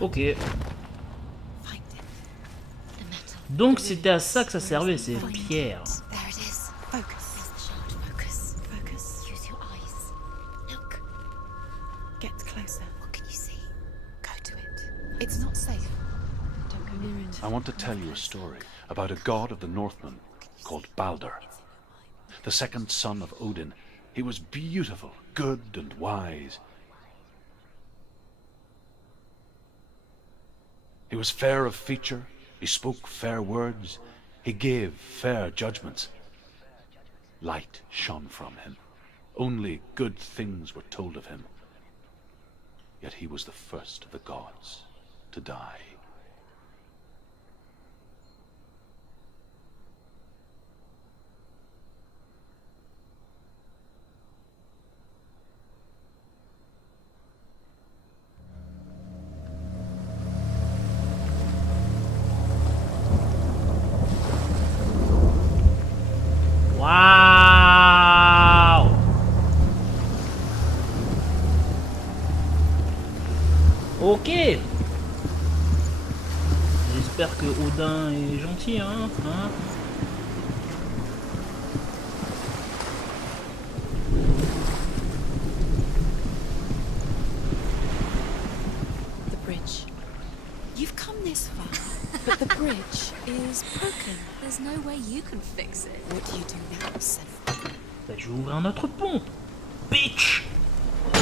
Ok. Donc c'était à ça que ça servait, ces pierres. I want to tell you a story about a god of the Northmen called Balder. The second son of Odin. He was beautiful, good and wise. He was fair of feature, he spoke fair words, he gave fair judgments. Light shone from him. Only good things were told of him. Yet he was the first of the gods to die. Waouh! Ok. J'espère que Odin est gentil, hein? The bridge. You've come this far, but the bridge is broken. There's no way you can fix it. What do you do now, Senua? Bah, je vais ouvrir un autre pont. Bitch! What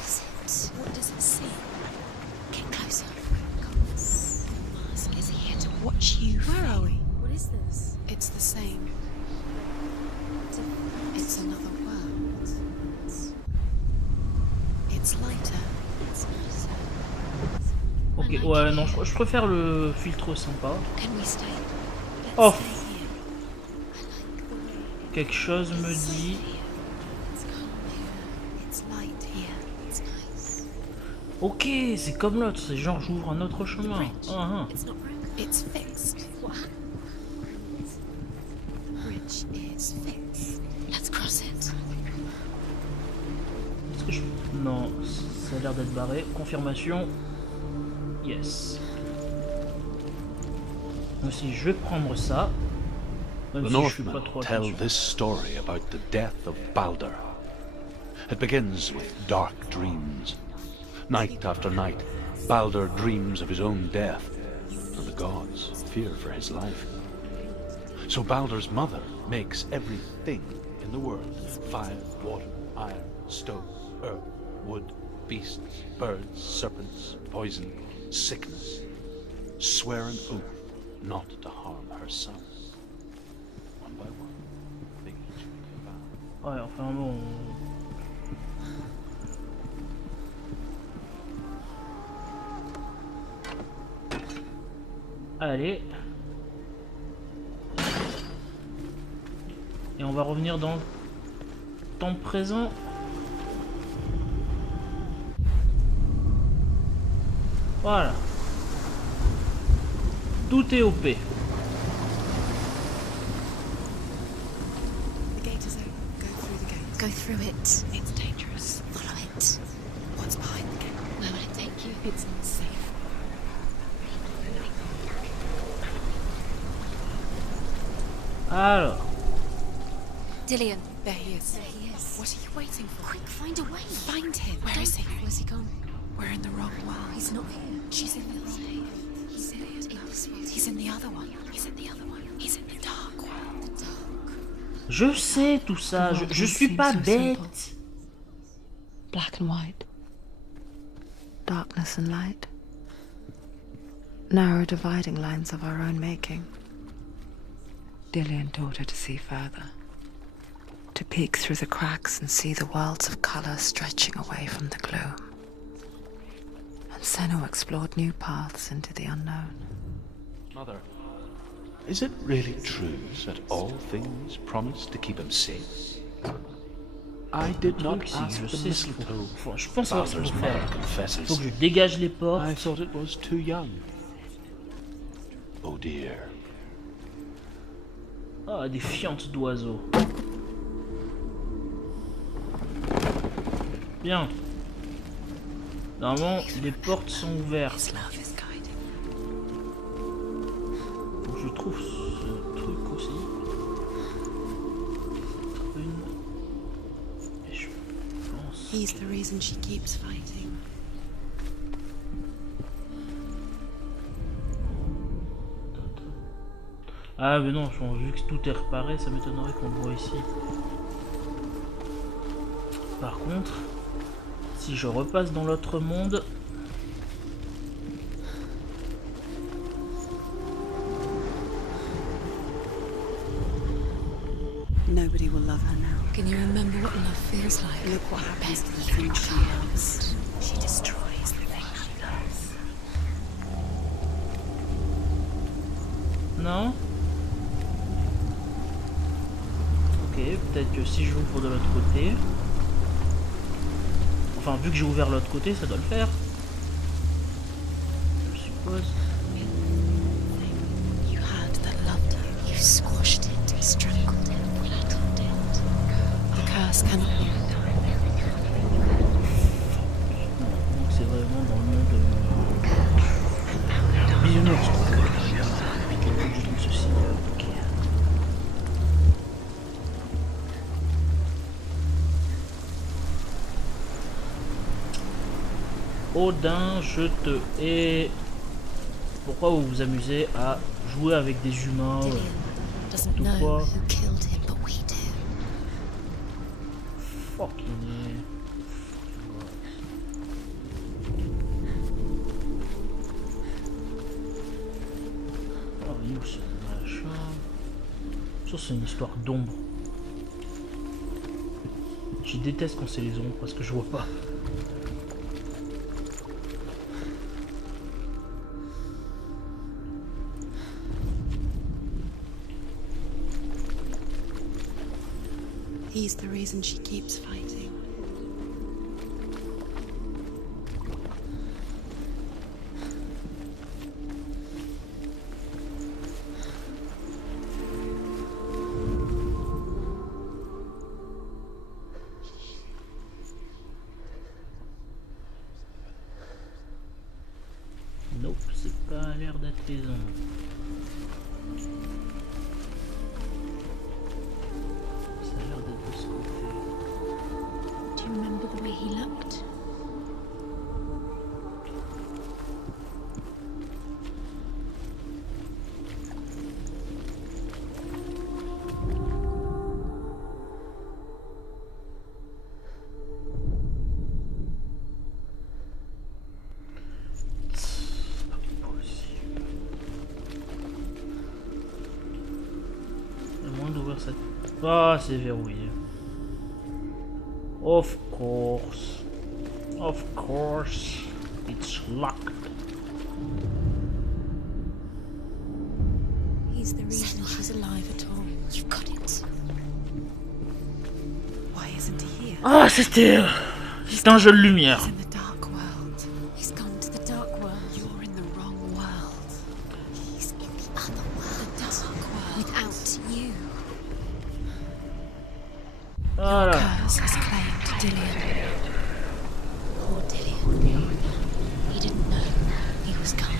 is it? What does it see? Get closer. Mask is here to watch you. Where are we? What is this? It's the same. It's another world. It's lighter. It's nicer. Ok, ouais, non, je préfère le filtre sympa. Can we stay? Oh! Stay here. Quelque chose me dit... It's calm here. It's light here. It's nice. Ok, c'est comme l'autre, c'est genre j'ouvre un autre chemin. It's not broken. It's fixed. What happened? The bridge is fixed. Let's cross it. Est-ce que je... Non, ça a l'air d'être barré. Confirmation. Yes. Donc si je vais prendre ça. Même The si je suis pas Northmen trop tell attention. this story about the death of Balder. It begins with dark dreams. Night after night, Balder dreams of his own death, and the gods fear for his life. So Balder's mother makes everything in the world: fire, water, iron, stone, earth, wood, beasts, birds, serpents, poison, sickness. Swear an oath not to harm her son. One by one, they each make a vow. Ouais, enfin bon. Allez. Et on va revenir dans le temps présent. Voilà. Tout est OP. The gate is open. Go through the gate. Go through it. It's dangerous. Follow it. What's behind the gate? Where will it take you? It's not safe. Alors. Dillian. There he is. There he is. What are you waiting for? Quick, find a way. Find him. Where is he? Where's he gone? We're in the wrong world. He's not here. She's in the wrong world. He's in this world. He's in the other one. He's in the other one. He's in the dark world. The dark. Je sais tout ça, je suis pas bête. Black and white. Darkness and light. Narrow dividing lines of our own making. Dillian taught her to see further. To peek through the cracks and see the worlds of colour stretching away from the gloom. And Senua explored new paths into the unknown. Mother, is it really true that all things promise to keep him safe? I did not Si, ask je the sais ce qu'il mistletoe. faut. Je pense savoir ce qu'il Balder's faut mother faire. confesses. Faut que je dégage les portes. I thought it was too young. Oh dear. Ah, des fientes d'oiseaux. Bien. Normalement, les portes sont ouvertes. His love is guiding. Faut que je trouve ce truc aussi. Et je pense... He's the reason she keeps fighting. Ah mais non, vu que tout est réparé, ça m'étonnerait qu'on le voit ici. Par contre, si je repasse dans l'autre monde... Nobody will love her now. Can you remember what love feels like? Look what happens to the thing she loves. She destroys the thing she loves. Non? Ok, peut-être que si j'ouvre de l'autre côté... Enfin, vu que j'ai ouvert l'autre côté, ça doit le faire. Je suppose. You had that loved her. You squashed it, strangled it, flattened it. The curse cannot be Donc c'est vraiment dans le monde bisounours. Je trouve ceci. Ok. Odin, je te hais. Pourquoi vous vous amusez à jouer avec des humains? Dillian doesn't De know quoi? who killed him, but we do. Fucking hell. Oh, il est où ce machin? Ça, c'est une histoire d'ombre. Je déteste quand c'est les ombres parce que je vois pas. He's the reason she keeps fighting. Nope, c'est pas l'air d'être les ombres. Ça a l'air d'être de ce côté. Do you remember the way he looked? À moins d'ouvrir cette... Ah, c'est verrouillé. Of course. Of course. It's locked. He's the reason Senua she's is alive at all. You've got it. Why isn't he here? Ah, c'était un jeu de lumière. He's in the dark world. He's gone to the dark world. You're in the wrong world. He's in the other world. The dark world. Without you. Voilà. Curse has claimed Dillian. Poor Dillian. He didn't know he was coming.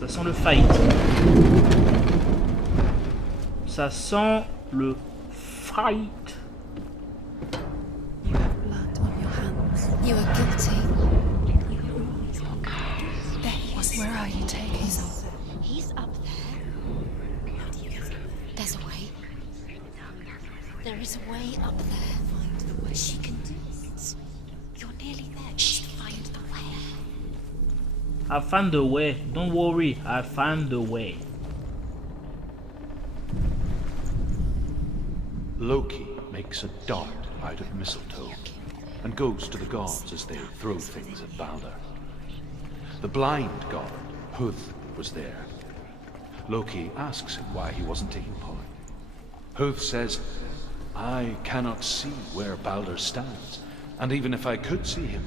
Ça sent le fight. Ça sent le fight. You have blood on your hands. You are guilty. Where are you taking him? He's up there. There's a way. There is a way up there. Find the way. She can do it. You're nearly there. She'll find the way. I found the way. Don't worry, I found the way. Loki makes a dart out of mistletoe and goes to the gods as they throw things at Balder. The blind god, Huth, was there. Loki asks him why he wasn't taking part. Huth says, I cannot see where Balder stands, and even if I could see him,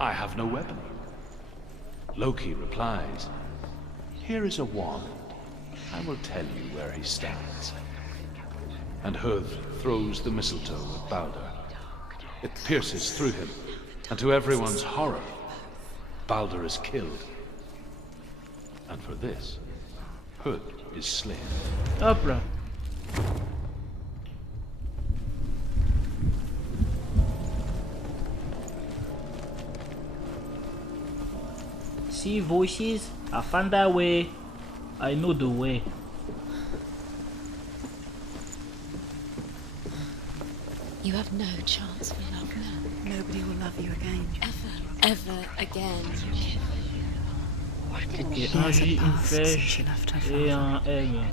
I have no weapon. Loki replies, Here is a wand. I will tell you where he stands. And Hud throws the mistletoe at Balder. It pierces through him, and to everyone's horror, Balder is killed. And for this, Hud is slain. Hop là. See, voices, I found that way. I know the way. You have no chance for love now. Nobody will love you again. Ever again. Ok, She un has a J, une past since flèche she left her et father. un aigle.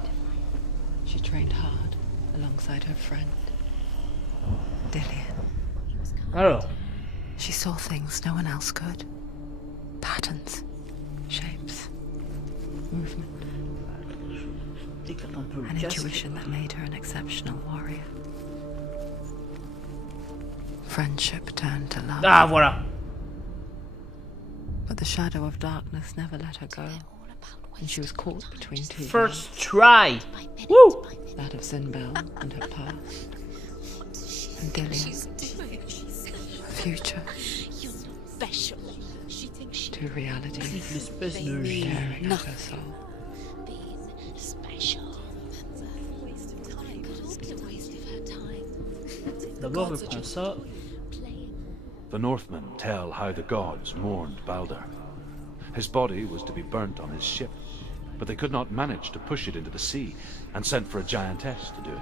She trained hard alongside her friend, Dillian. Alors, She saw things no one else could. Patterns, shapes, movement, écarte un peu le an casque. intuition that made her an exceptional warrior. Friendship turned to love, Ah, voilà. but the shadow of darkness never let her go, and she was caught between two First try. Woo! worlds, that of Zinbel and her past, and Dillian, her future, You're special. She thinks she two realities L'espèce de J. tearing at her soul. been special. Waste of time. Could all be a waste of her time. D'abord, je prends ça. The Northmen tell how the gods mourned Balder. His body was to be burnt on his ship, but they could not manage to push it into the sea, and sent for a giantess to do it.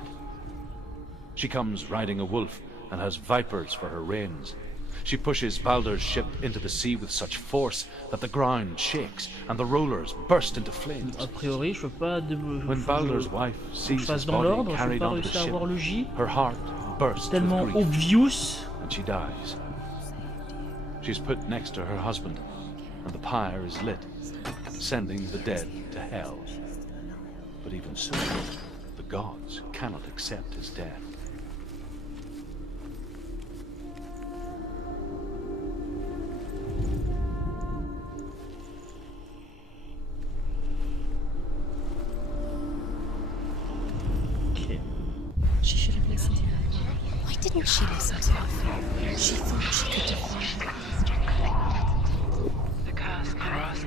She comes riding a wolf and has vipers for her reins. She pushes Balder's ship into the sea with such force that the ground shakes and the rollers burst into flames. A priori, je peux pas. When Balder's wife Faut que je sees his fasse dans body l'ordre, je peux carried pas onto the réussir à avoir ship, le J. her heart bursts with Tellement grief, obvious. and she dies. She's put next to her husband, and the pyre is lit, sending the dead to hell. But even so, the gods cannot accept his death. Ok. She should have listened to her. Why didn't she listen to her? She thought she could define. The curse crossed.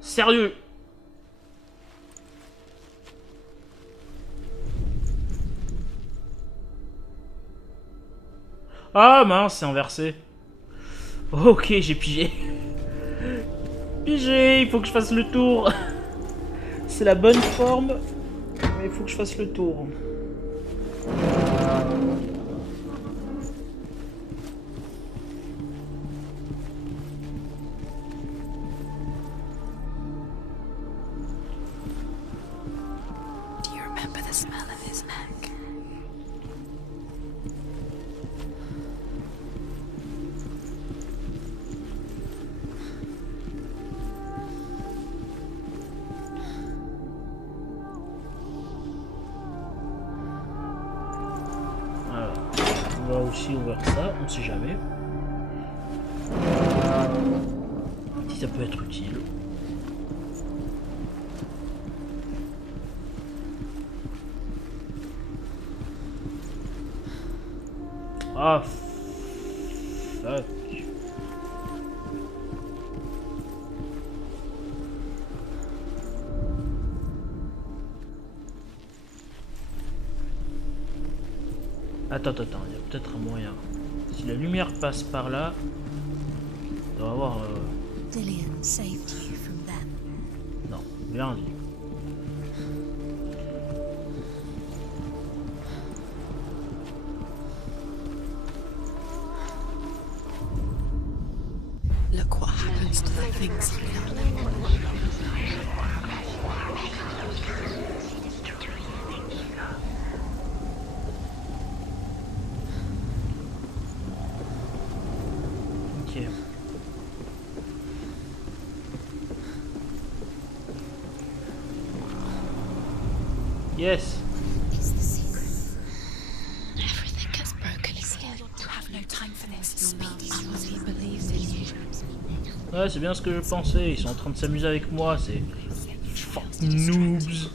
Sérieux. Ah mince, c'est inversé. Ok, j'ai pigé. Pigé, il faut que je fasse le tour. C'est la bonne forme, mais il faut que je fasse le tour. Do you remember the smell of his neck? Alors, on va aussi ouvrir ça, on sait jamais. Si ça peut être utile. Ah, fuck. Attends, il y a peut-être un moyen. Si la lumière passe par là, il doit y avoir... Dillian saved you from them. Non, rien dit. Look what happens to the things you love. Ok. Yes. It's the secret. time for this. Speak up. He believes in you. Ouais, c'est bien ce que je pensais. Ils sont en train de s'amuser avec moi. C'est fucking noobs.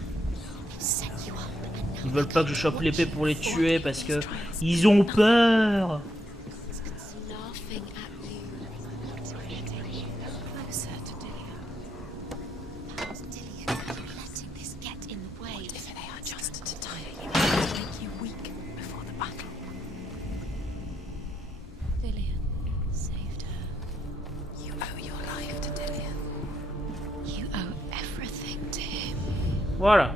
Ils veulent pas que je chope l'épée pour les tuer parce que ils ont peur. Laughing at you. Closer to Dillian. Dillian, letting this get in the way. What if they are just to tire you and to make you weak before the battle? Dillian saved her. You owe your life to Dillian. You owe everything to him. Voilà.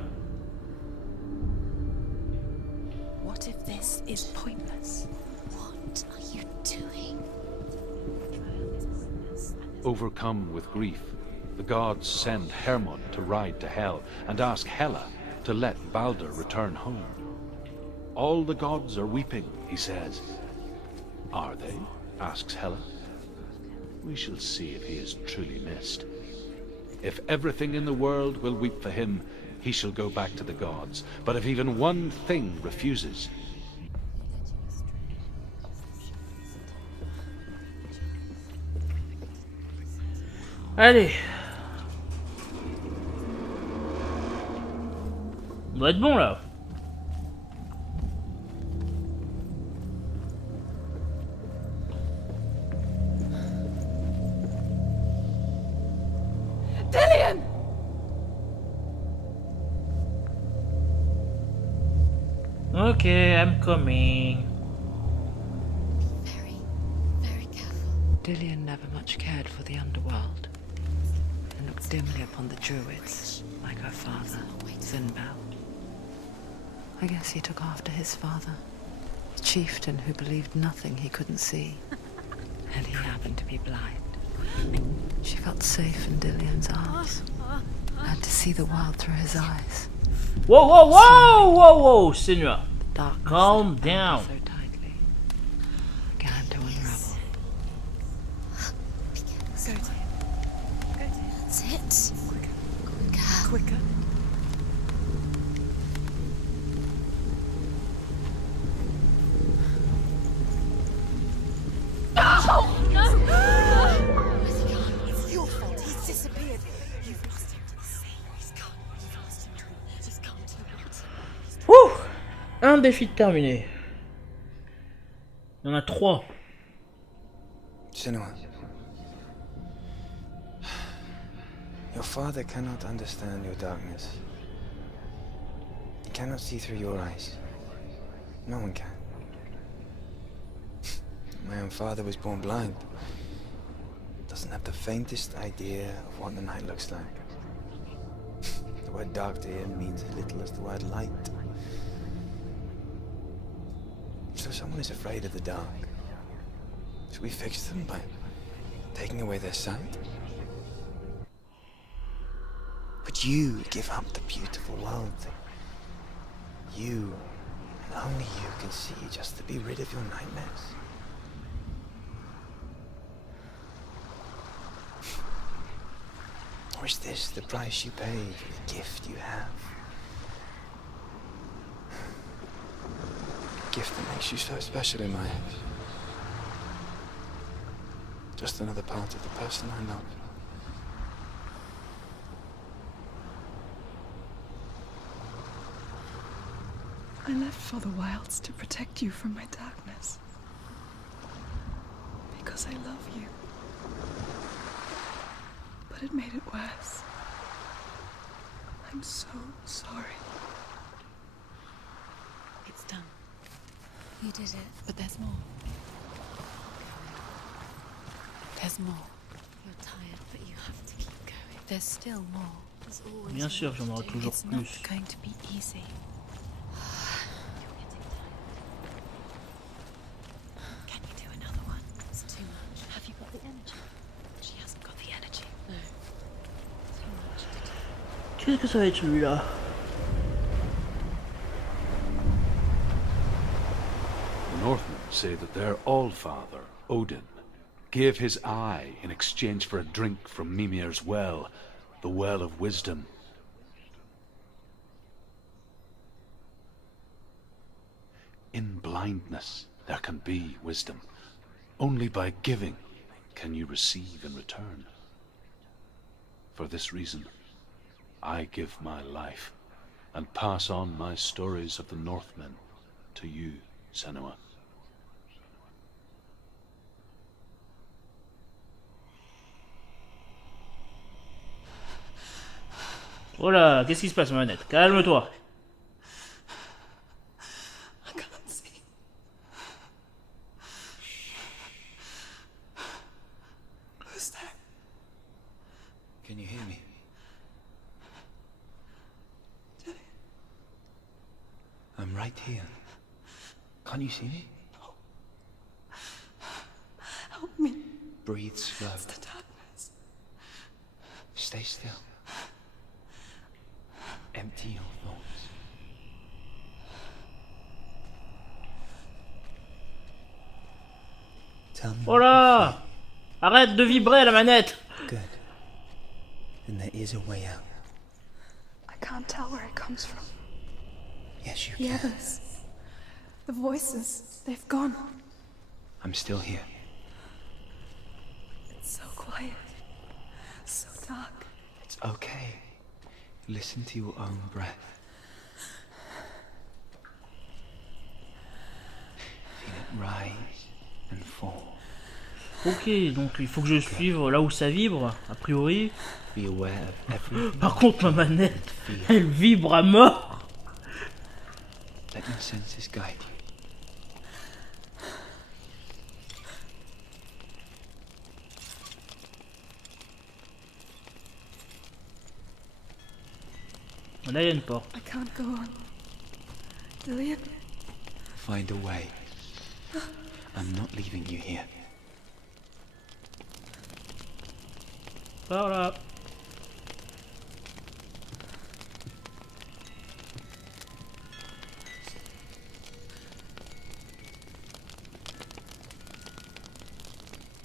What if this is pointless? What are you doing? Overcome with grief, the gods send Hermod to ride to Hell and ask Hela to let Baldur return home. All the gods are weeping, he says. Are they? Asks Hela. We shall see if he is truly missed. If everything in the world will weep for him, he shall go back to the gods. But if even one thing refuses, Allez. On doit être bon là. Dillian! Okay, I'm coming. Very, very careful. Dillian never much cared for the underworld and looked dimly upon the druids, like her father, Zinbel. I guess he took after his father, a chieftain who believed nothing he couldn't see, and he happened to be blind. She felt safe in Dillian's arms, had to see the world through his eyes. Whoa, whoa, whoa, whoa, whoa, Senua. Darkness Calm that bound down. her so tightly began to unravel. Go to him. Go to him. That's it. Quicker. Quicker. It's your fault. He's disappeared. You've lost him to the sea. He's gone. You've lost him to the... He's gone to the water. Wouh! Un défi terminé. Il y en a 3. Senua, your father cannot understand your darkness. He cannot see through your eyes. No one can. My own father was born blind. Doesn't have the faintest idea of what the night looks like. The word dark to him means as little as the word light. So someone is afraid of the dark. Should we fix them by taking away their sight? Would you give up the beautiful world that you, and only you, can see just to be rid of your nightmares? Or is this the price you pay for the gift you have? A gift that makes you so special in my eyes. Just another part of the person I love. I left for the wilds to protect you from my darkness. Because I love you. But it made it worse. I'm so sorry. It's done. You did it. But there's more. There's more. You're tired, but you have to keep going. There's still more. There's always Bien sûr, j'en aurai toujours It's not plus. going to be easy. Can you do another one? It's too much. Have you got the energy? She hasn't got the energy. No. Too much to do. Qu'est-ce que ça va être celui-là? the Northmen say that their Allfather, Odin, gave his eye in exchange for a drink from Mimir's well, the Well of Wisdom. In blindness there can be wisdom, Only by giving can you receive in return. For this reason, I give my life and pass on my stories of the Northmen to you, Senua. Oh là, qu'est-ce qui se passe, ma manette? Calme-toi. I can't see. Who's there? Can you hear me? I'm right here. Can't you see me? Help me. Breathe slow. It's the darkness. Stay still. Empty your thoughts. Tell me. Oh là! Arrête de vibrer la manette! Good. And there is a way out. I can't tell where it comes from. Yes, you The can. others. The voices. They've gone. I'm still here. It's so quiet. So dark. It's okay. Listen to your own breath. Feel it rise and fall. Ok, donc il faut que je suive là où ça vibre, a priori. Be aware of everything. Par contre, ma manette, Feel. elle vibre à mort. Let your senses guide you. Là, il y a une porte. I can't go on. Dillian? Find a way. I'm not leaving you here. Par là.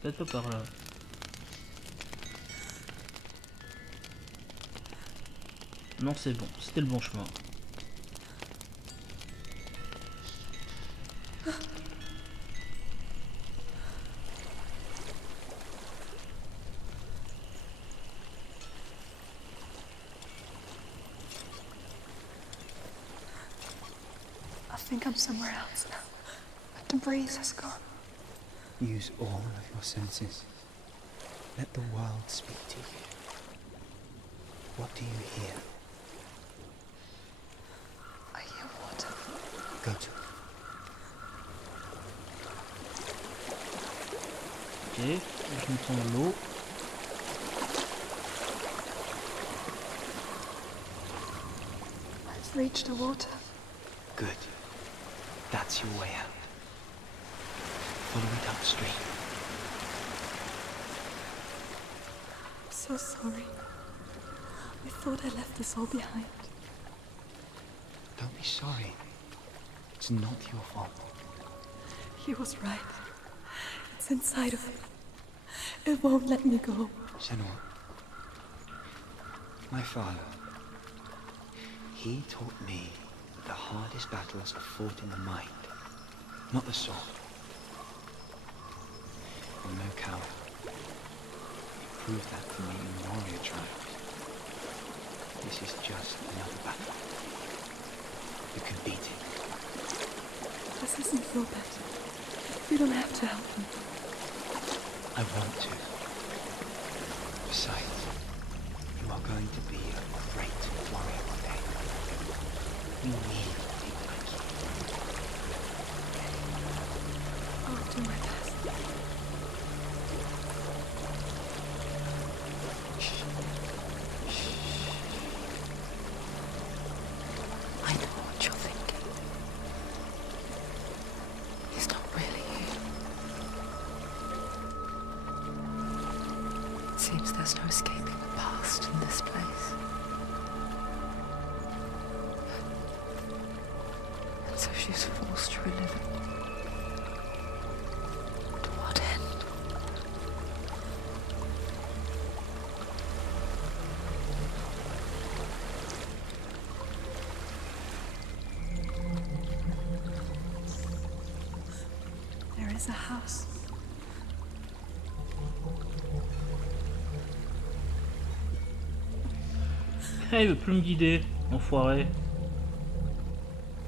Peut-être pas par là. Non, c'est bon, c'était le bon chemin. I think I'm somewhere else now. The breeze has gone. Use all of your senses. Let the world speak to you. What do you hear? I hear water. Go to it. Ok, je me prends l'eau. I've reached the water. Good. That's your way out. Follow it upstream. I'm so sorry. I thought I left this all behind. Don't be sorry. It's not your fault. He was right. It's inside of me. It won't let me go. Senua. My father. He taught me that the hardest battles are fought in the mind, not the sword. I'm no coward. He proved that to me in warrior trials. This is just another battle. You can beat it. This isn't your battle. You don't have to help me. I want to. Besides, you are going to be a great warrior one day. We need people like you. I'll do my best. I know what you're thinking. He's not really here. It seems there's no escaping the past in this place. And so she's forced to relive it. To what end? There is a house Ah, il veut plus me guider, enfoiré.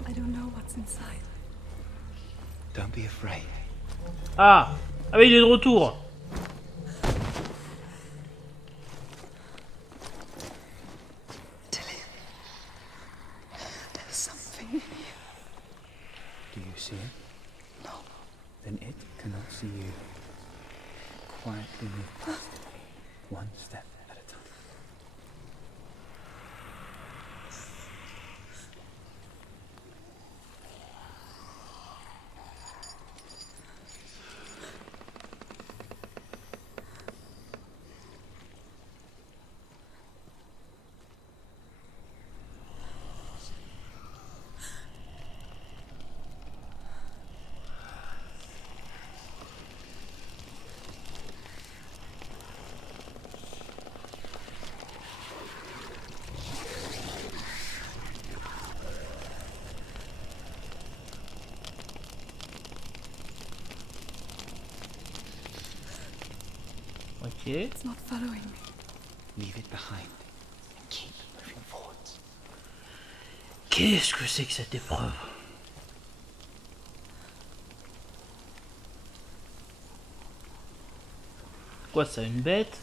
I don't know what's inside. Don't be afraid. Ah! Ah, mais il est de retour! There's something in here. Do you see it? No. Then it cannot see you. Quietly move past it, one step at a time. Ok. It's not following me. Leave it behind and keep moving forwards. Qu'est-ce que c'est que cette épreuve? Quoi ça, une bête?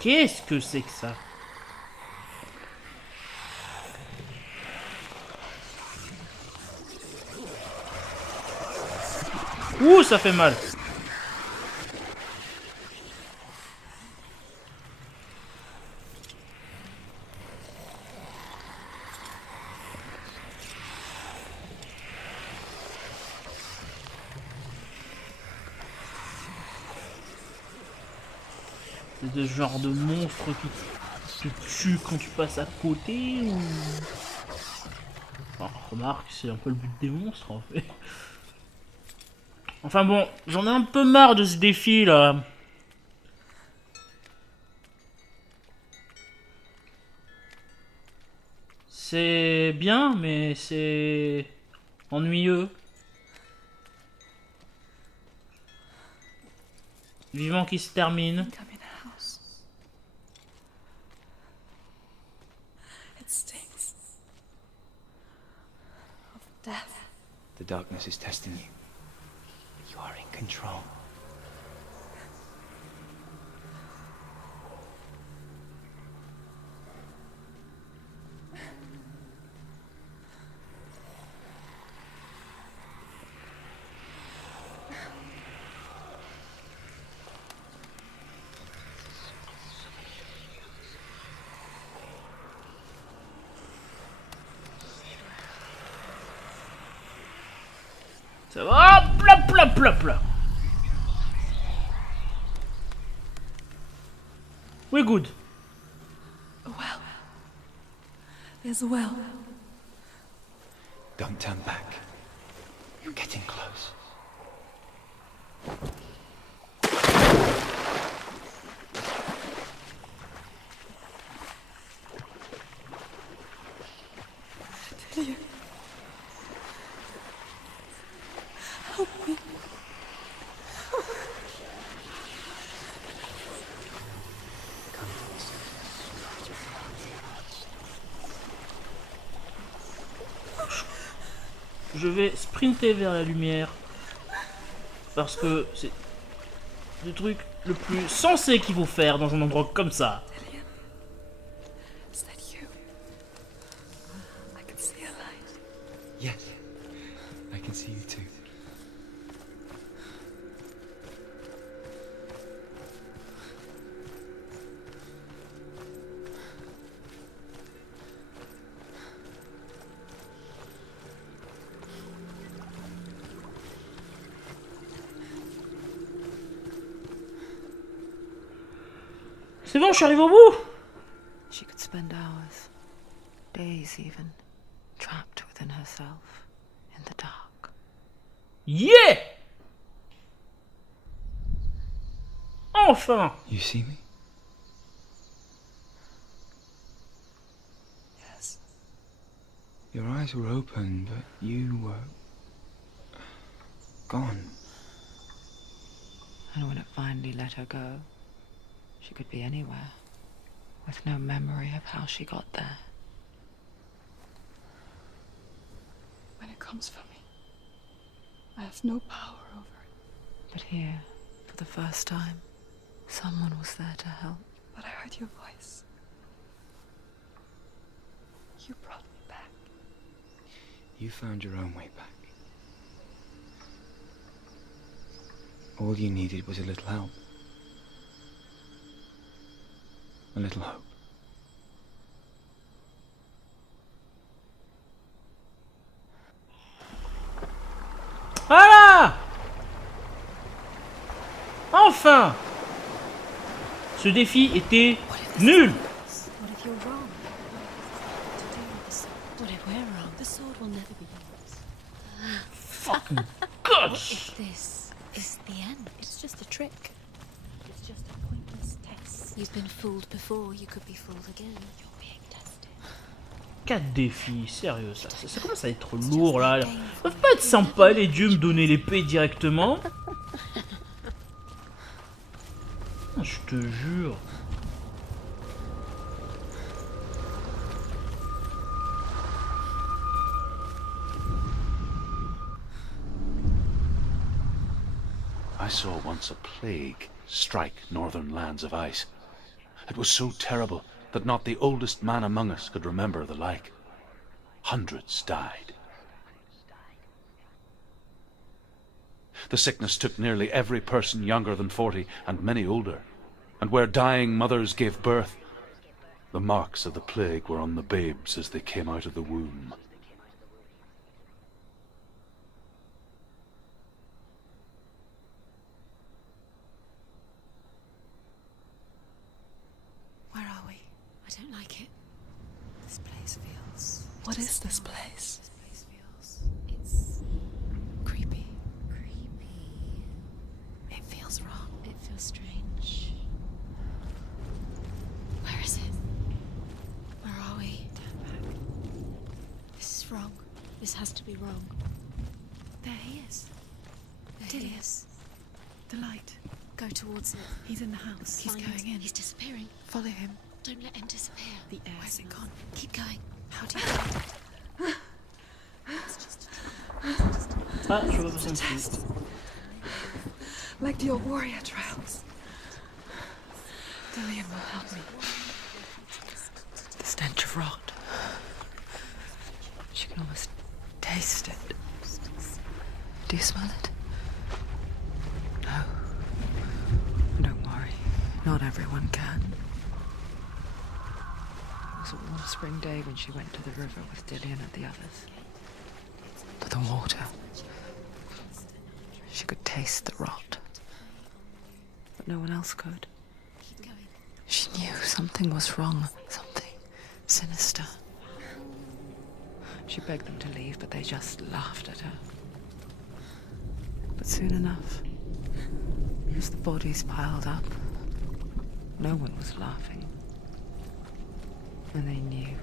Qu'est-ce que c'est que ça? Ouh, ça fait mal. C'est ce genre de monstre qui te tue quand tu passes à côté ou... Enfin, remarque, c'est un peu le but des monstres en fait. Enfin bon, j'en ai un peu marre de ce défi là. C'est bien, mais c'est ennuyeux. Vivant qu'il se termine. I'm in a house. It stinks of death. The darkness is testing you. You are in control. Ça va, pla pla pla pla. We're good. A well. There's a well. Don't turn back. You're getting close. Tell you. Help me. Je vais sprinter vers la lumière. Parce que c'est le truc le plus sensé qu'il faut faire dans un endroit comme ça. Is that you? I can see a light. Yes, I can see you too. C'est bon, je suis arrivé au bout. She could spend hours, days even, trapped within herself, in the dark. Yeah! Enfin! You see me? Yes. Your eyes were open, but you were gone. And when it finally let her go, she could be anywhere, with no memory of how she got there. When it comes for me, I have no power over it. But here, for the first time, someone was there to help. But I heard your voice. You brought me back. You found your own way back. All you needed was a little help. A little hope. Voilà! Enfin! Ce défi était nul! What if you're wrong? What if we're wrong? The sword will never be yours. Fucking What gosh! if this is the end? It's just a trick. It's just a pointless test. You've been fooled before, you could be fooled again. You're being tested. 4 défis, sérieux, ça commence à être lourd là. Ils peuvent pas être sympas les dieux, me donner l'épée directement. Je te jure. I saw once a plague strike northern lands of ice. It was so terrible that not the oldest man among us could remember the like. Hundreds died. The sickness took nearly every person younger than 40 and many older. And where dying mothers gave birth, the marks of the plague were on the babes as they came out of the womb. Where are we? I don't like it. This place feels... What is this place? This place feels... It's... creepy. Creepy. It feels wrong. It feels strange. Where is it? Where are we? Turn back. This is wrong. This has to be wrong. There he is. There he is. The light. Go towards it. He's in the house. He's Find going it. in. He's disappearing. Follow him. Don't let him disappear. The air Where's it signal. gone? Keep going. How do you... It's just a trap. Ah, je vois pas ça dessus. Like the old warrior trials. Dillian will help me. The stench of rot. She can almost taste it. Do you smell it? No. Don't worry. Not everyone can. It was a warm spring day when she went to the river with Dillian and the others. To the water. She could taste the rot. But no one else could. Keep going. She knew something was wrong. Something sinister. She begged them to leave, but they just laughed at her. But soon enough, as the bodies piled up, no one was laughing. And they knew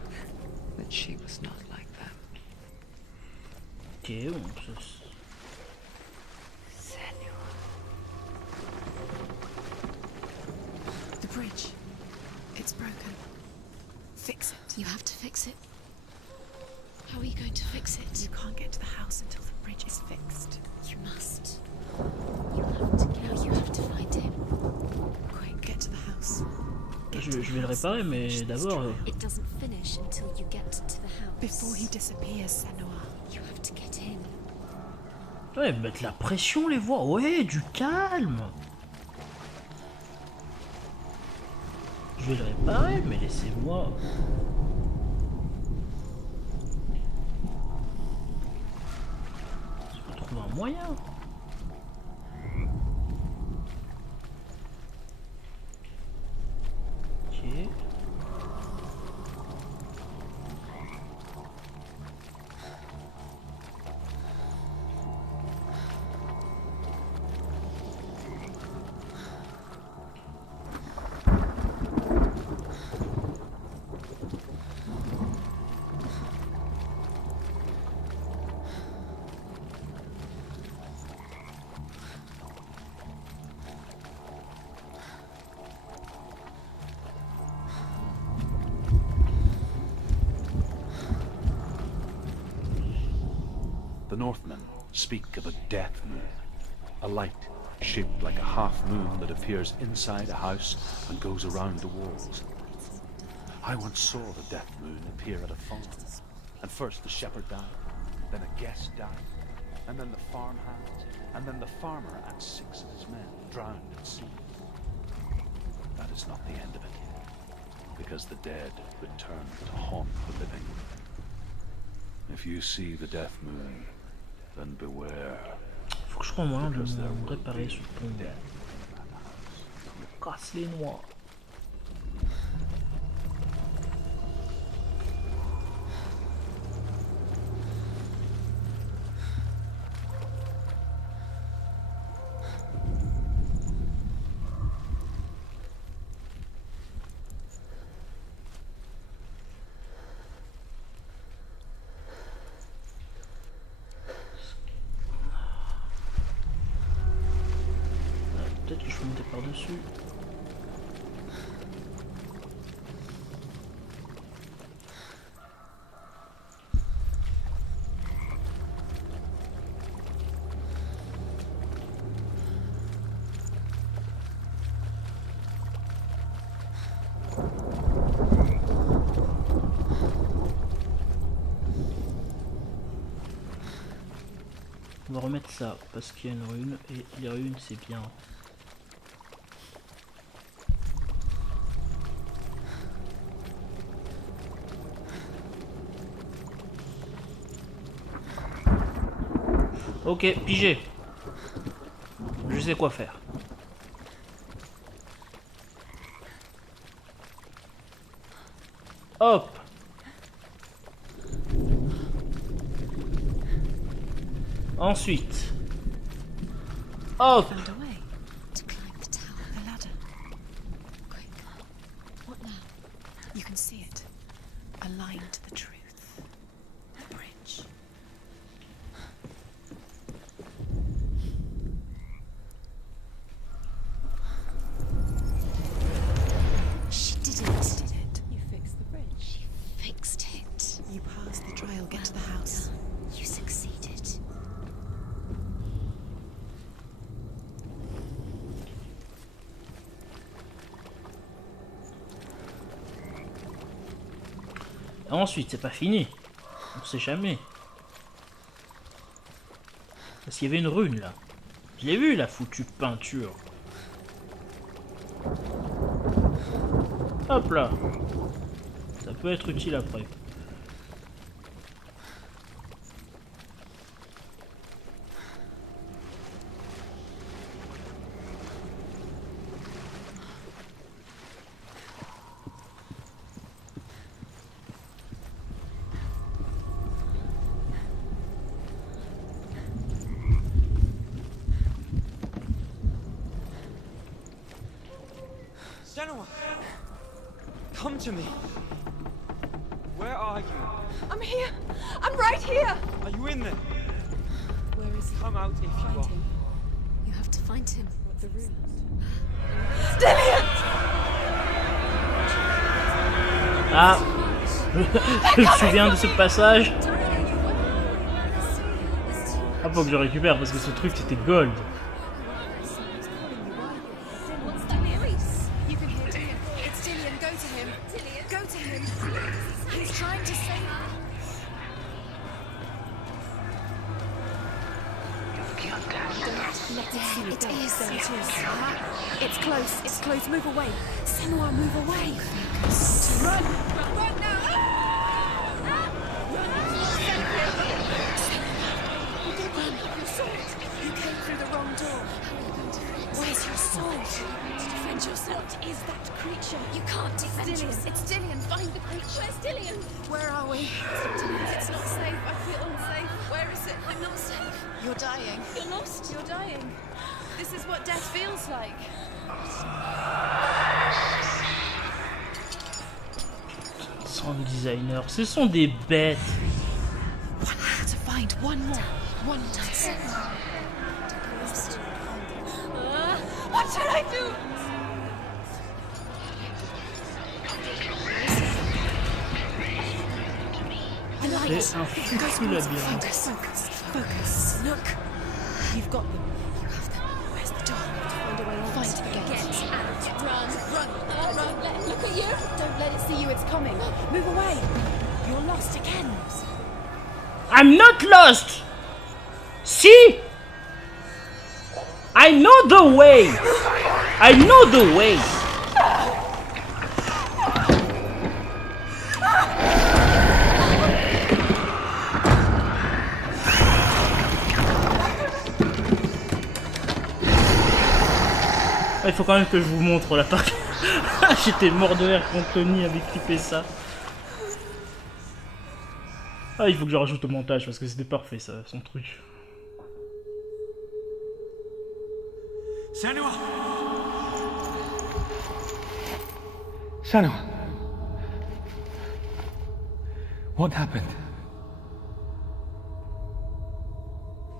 that she was not like them. Ok, bon, ça... The bridge. It's broken. Fix it. You have to fix it. How are you going to fix it? You can't get to the house until the bridge is fixed. You must. You have to get. You have to find him. Quick, get to the house. Je vais le réparer, mais d'abord... It doesn't finish until you get to the house. Before he disappears, Senua. You have to get in. Ouais, mettre la pression, les voix. Ouais, du calme. Je vais le réparer, mais laissez-moi... Je peux trouver un moyen. Ok. The Northmen speak of a death moon, a light shaped like a half moon that appears inside a house and goes around the walls. I once saw the death moon appear at a farm, and first the shepherd died, then a guest died, and then the farmhand, and then the farmer and 6 of his men drowned at sea. That is not the end of it, because the dead return to haunt the living. If you see the death moon, then beware. Faut que je trouve un moyen de me réparer ce pont. Je me casse les noix. Peut-être que je peux monter par-dessus. On va remettre ça parce qu'il y a une rune et les runes c'est bien. Ok, pigé. Je sais quoi faire. Hop. Ensuite. Hop. Found a way to climb the tower, the ladder. Quick. What now? You can see it. A line to the truth. The bridge. She did it. You fixed the bridge. She fixed it. You passed the trial, get to the house. You succeeded. Ensuite, c'est pas fini. On sait jamais. Parce qu'il y avait une rune là. Je l'ai vu la foutue peinture. Hop là. Ça peut être utile après. Senua! Come to me! Where are you? I'm here! I'm right here! Are you in there? Where is he? Come out if you Find are. him. You have to find him. The runes. Ah. Je me souviens de ce passage. Ah, faut que je récupère parce que ce truc c'était gold. What's that voice? You can hear Dillian. It's Dillian. Go to him. Dillian. Go to him. He's trying to save you. Let it see you. It There, is. there it is. It's close. It's close. Move away. Senua, move away. Run! Run now! You saw it. You came through the wrong door. Where's your sword? To defend yourself. What is that creature? You can't defend Dillian. yourself. It's Dillian. Find the creature. Where's Dillian? Where are we? It's not safe. I feel unsafe. Where is it? I'm not safe. You're dying. You're lost. You're dying. This is what death feels like. Sound designer, ce sont des bêtes. One has to find one more. One more. What should I do? C'est un foutu labyrinthe. Focus. Focus. Look. You've got them. You have them. Where's the door? Find a way on. Find the gate. Get out. Run. Run. Don't let it look at you. Don't let it see you. It's coming. Move away. You're lost again. I'm not lost! See? I know the way! I know the way! Il faut quand même que je vous montre la partie. J'étais mort de rire quand Tony avait clippé ça. Ah, il faut que je rajoute au montage parce que c'était parfait ça, son truc. Senua! Senua! What happened?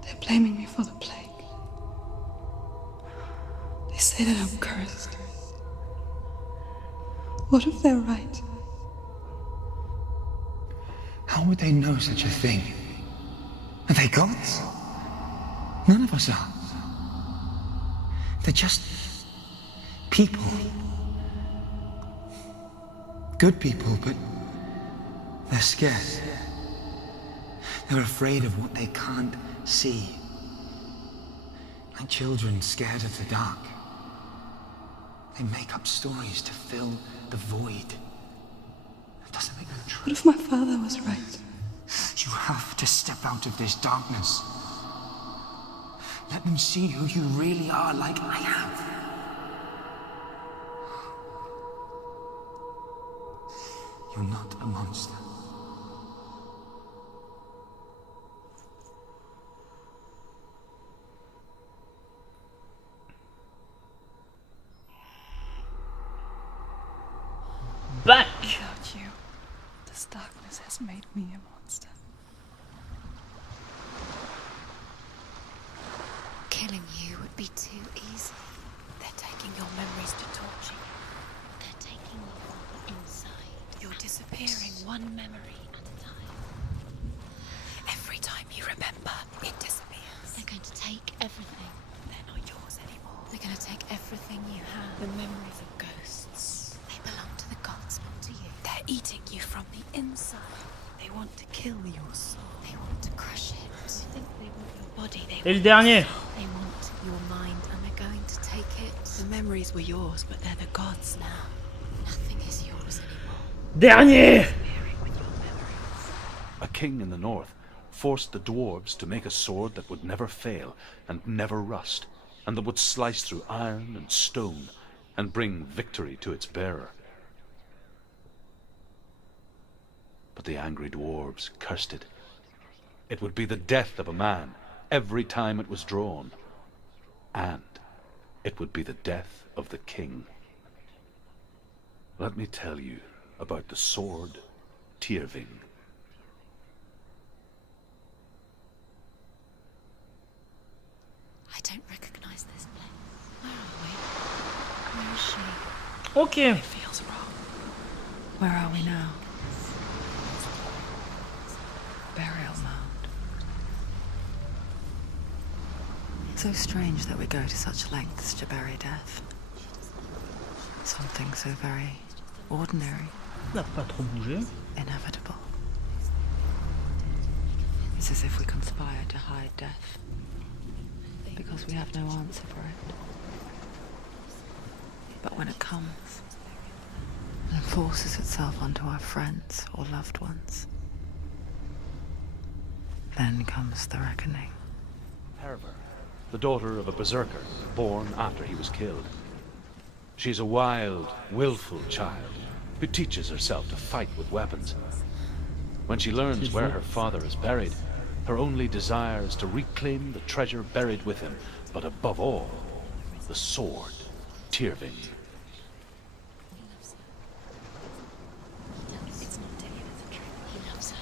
They're blaming me for the plague. They say that I'm cursed. What if they're right? How would they know such a thing? Are they gods? None of us are. They're just people. Good people, but they're scared. They're afraid of what they can't see. Like children scared of the dark. They make up stories to fill the void. That doesn't make them true. What if my father was right? You have to step out of this darkness. Let them see who you really are, like I have. You're not a monster. Back! Without you, this darkness has made me a monster. Killing you would be too easy. They're taking your memories to torture you. They're taking you from the inside. You're disappearing one memory at a time. Every time you remember, it disappears. They're going to take everything. They're not yours anymore. They're going to take everything you have. The memories of ghosts. They belong to the gods, not to you. They're eating you from the inside. They want to kill your soul. They want to crush it. They think they want your body. Et le dernier. They want your mind and they're going to take it. The memories were yours, but they're the gods now. Nothing is yours anymore. Dernier! A king in the north forced the dwarves to make a sword that would never fail and never rust, and that would slice through iron and stone and bring victory to its bearer. But the angry dwarves cursed it. It would be the death of a man every time it was drawn. And it would be the death of the king. Let me tell you about the sword Tyrving. I don't recognize this place. Where are we? Where is she? Ok. It feels wrong. Where are we now? Burial mound. So strange that we go to such lengths to bury death. Something so very ordinary, N'a pas trop bougé. inevitable. It's as if we conspire to hide death, because we have no answer for it. But when it comes and forces itself onto our friends or loved ones, then comes the reckoning. Herver, the daughter of a berserker, born after he was killed. She's a wild, willful child who teaches herself to fight with weapons. When she learns where her father is buried, her only desire is to reclaim the treasure buried with him, but above all, the sword, Tyrving. It's not telling her the truth. He loves her.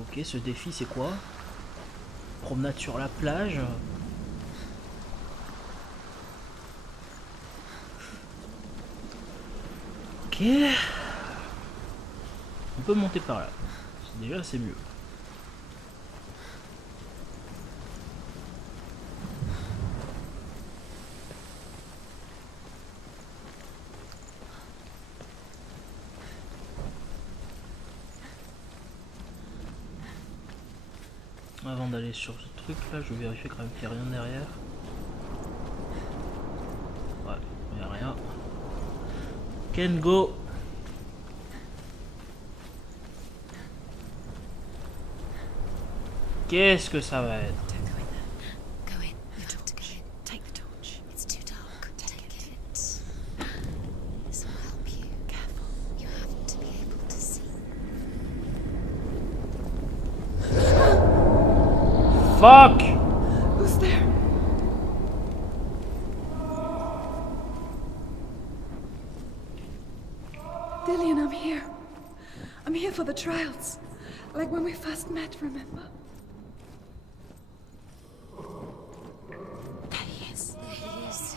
Ok, ce défi c'est quoi? Promenade sur la plage. Ok. On peut monter par là. Déjà, c'est mieux. Avant d'aller sur ce truc là, je vais vérifier quand même qu'il n'y a rien derrière. Ouais, il n'y a rien. Can go. Qu'est-ce que ça va être? Don't go in there. Go in. You don't to go in. Take the torch. It's too dark. Take it. This will help you. Careful. You have to be able to see. Fuck! Who's there? Dillian, I'm here. I'm here for the trials. Like when we first met, remember? There he is. There he is.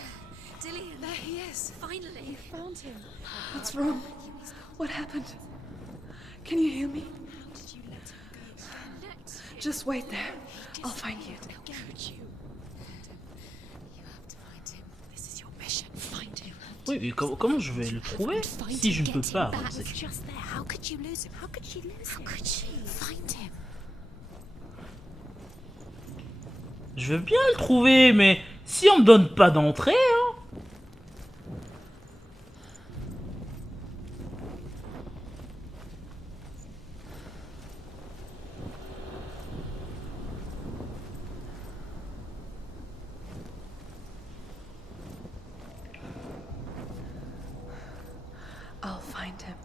Dillian. There he is. Finally. Found him. What's wrong? What happened? Can you hear me? How did you let him go? Let Just wait there. I'll find you. How could you? You have to find him. This is your mission. Find him. Oui, mais comment je vais le trouver si je ne peux pas avancer? Just there. How could you lose him? How could she lose him? How could she find him? Je veux bien le trouver, mais si on me donne pas d'entrée, hein. I'll find him.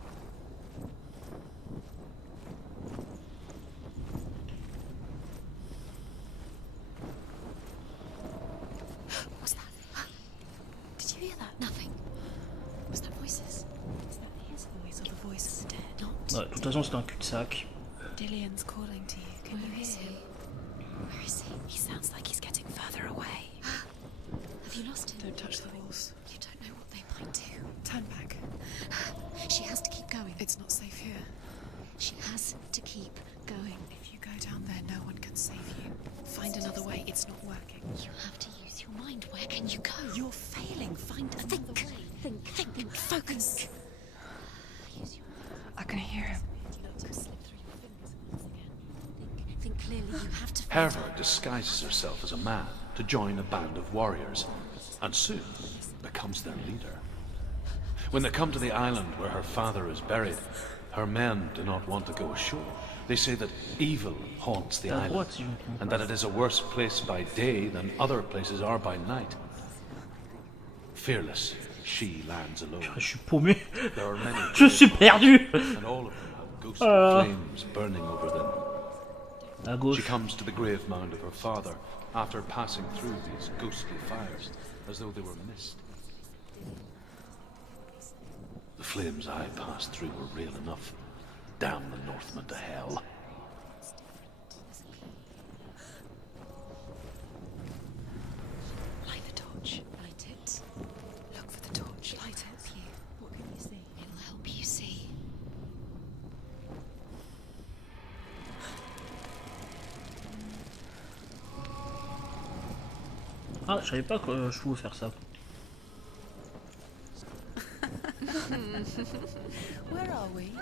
What's that? Did you hear that? Nothing. Was that voices? Is that his voice or the voice of the dead? Not. Ouais, de toute façon, c'est un cul-de-sac. Dillian's calling to you. Can you hear him? Where is he? He sounds like he's getting further away. Have you lost him? Don't touch the walls. You don't know what they might do. Turn back. She has to keep going. It's not safe here. She has to keep going. If you go down there, no one can save you. Find another way. It's not working. You have to use your mind. Where can you go? You're failing. Find another way. Think. Focus. Use your I can hear him. slip through your fingers once again. Think clearly. You have to. Herva disguises herself as a man to join a band of warriors, and soon becomes their leader. When they come to the island where her father is buried, her men do not want to go ashore. They say that evil haunts the island, and that it is a worse place by day than other places are by night. Fearless, she lands alone. Je suis paumé. There are many Je suis perdu. and all of them have ghostly flames burning over them. À gauche. She comes to the grave mound of her father after passing through these ghostly fires, as though they were mist. The flames I passed through were real enough. Damn the Northmen to hell. Light the torch. Light it. Look for the torch. Light it. What can you see? It'll help you see. Ah, je savais pas que je pouvais faire ça. Where are we?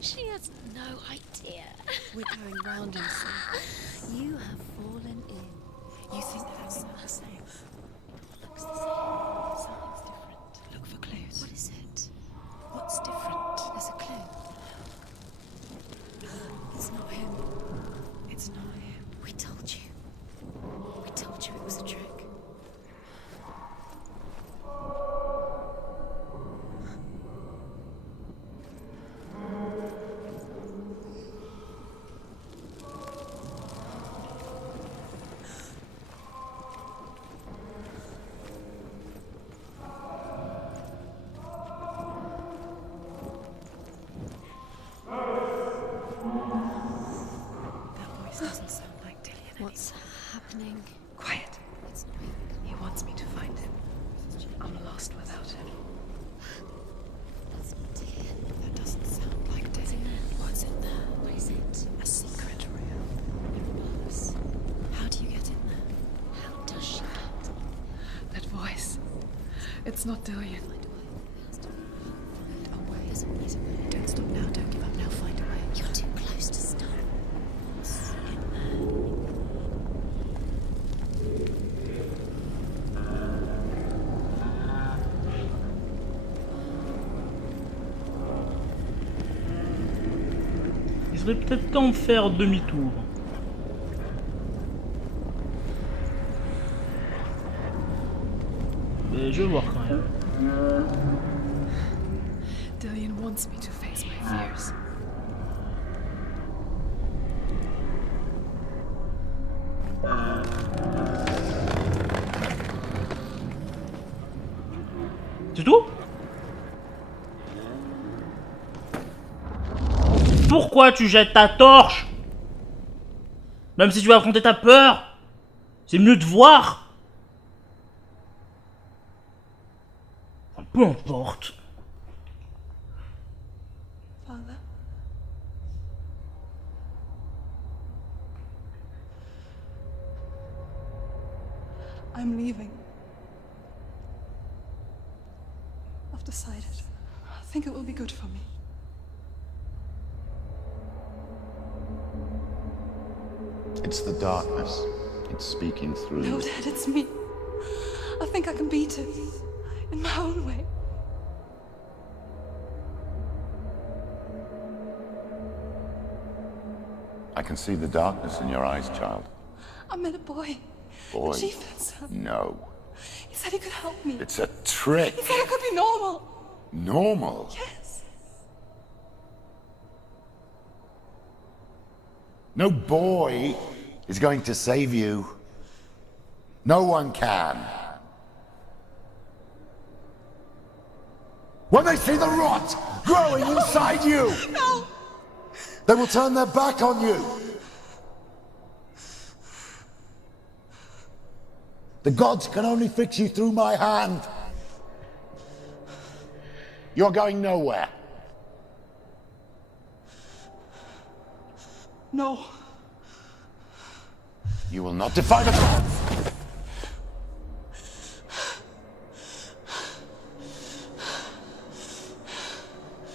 She has no idea. We're going round in circles. You have fallen in. You think that's the same? Looks the same. Something's different. Look for clues. What is it? What's different? There's a clue. It's not him. It's not him. We told you. We told you it was a trick. That voice doesn't sound like Dillian. What's happening? Quiet. It's not even He wants me to find him. I'm lost without him. That's not Dillian. That doesn't sound like It's in Dillian. there. What's in there? What is it? A secret room. How do you get in there? How does she get? That voice. It's not Dillian. There's a way. Don't stop now. Don't give up now. Find a way. You're too close to stop. What's in there? Il serait peut-être temps de faire demi-tour. Mais je vais voir quand même. Dillian wants me to face my fears. C'est tout? Pourquoi tu jettes ta torche? Même si tu vas affronter ta peur, c'est mieux de voir. Enfin, peu importe. Father? I'm leaving. I've decided. I think it will be good for me. It's the darkness. It's speaking through No, you. Dad, it's me. I think I can beat it. In my own way. I can see the darkness in your eyes, child. I met a boy. Boy. The chieftain's son. No. He said he could help me. It's a trick. He said I could be normal. Normal. Yes. No boy is going to save you. No one can. When they see the rot growing inside you, No! they will turn their back on you. The gods can only fix you through my hand. You're going nowhere. No. You will not defy the gods.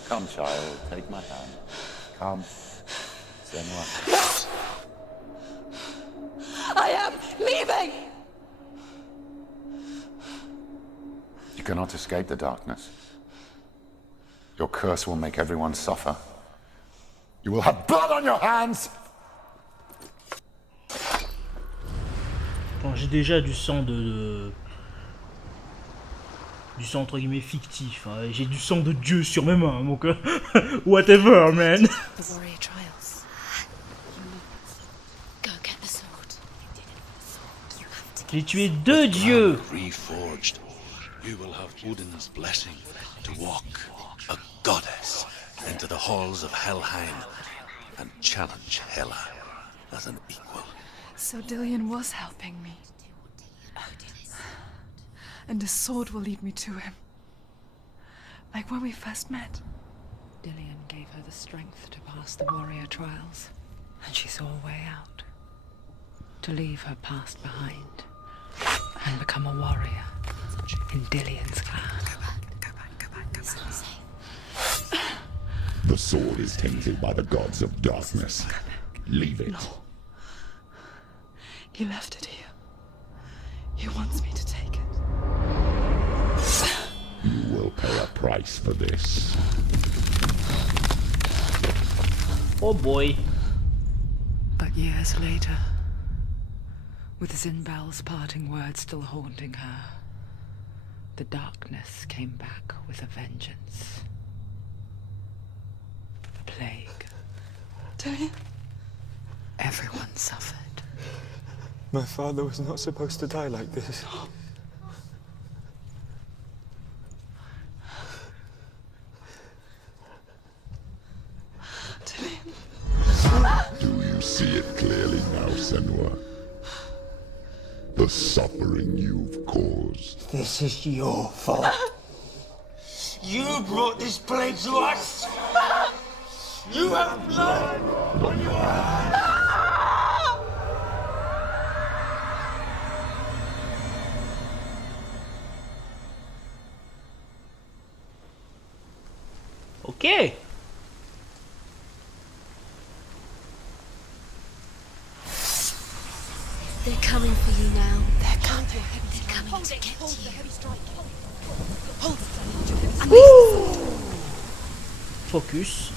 Come, child, take my hand. Come. Senua. I am leaving! You cannot escape the darkness. Your curse will make everyone suffer. You will have blood on your hands! Bon, j'ai déjà du sang du sang entre guillemets fictif. Hein. J'ai du sang de Dieu sur mes mains, donc whatever, man. The warrior trials. Go get the sword. You have to J'ai tué deux dieux. Reforged, you will have Odin's blessing to walk, a goddess, into the halls of Helheim and challenge Hela as an equal. So Dillian was helping me. And the sword will lead me to him. Like when we first met. Dillian gave her the strength to pass the warrior trials, and she saw a way out. To leave her past behind and become a warrior in Dillian's clan. The sword is tainted by the gods of darkness. Leave it. No. He left it here. He wants me to take it. You will pay a price for this. Oh boy. But years later, with Zinbel's parting words still haunting her, the darkness came back with a vengeance. A plague. Dillian? Everyone suffered. My father was not supposed to die like this. Do you see it clearly now, Senua? The suffering you've caused. This is your fault. You brought this plague to us! You have blood on your hands! Ok. They're coming for you now. They're coming. They're coming to get you. Focus.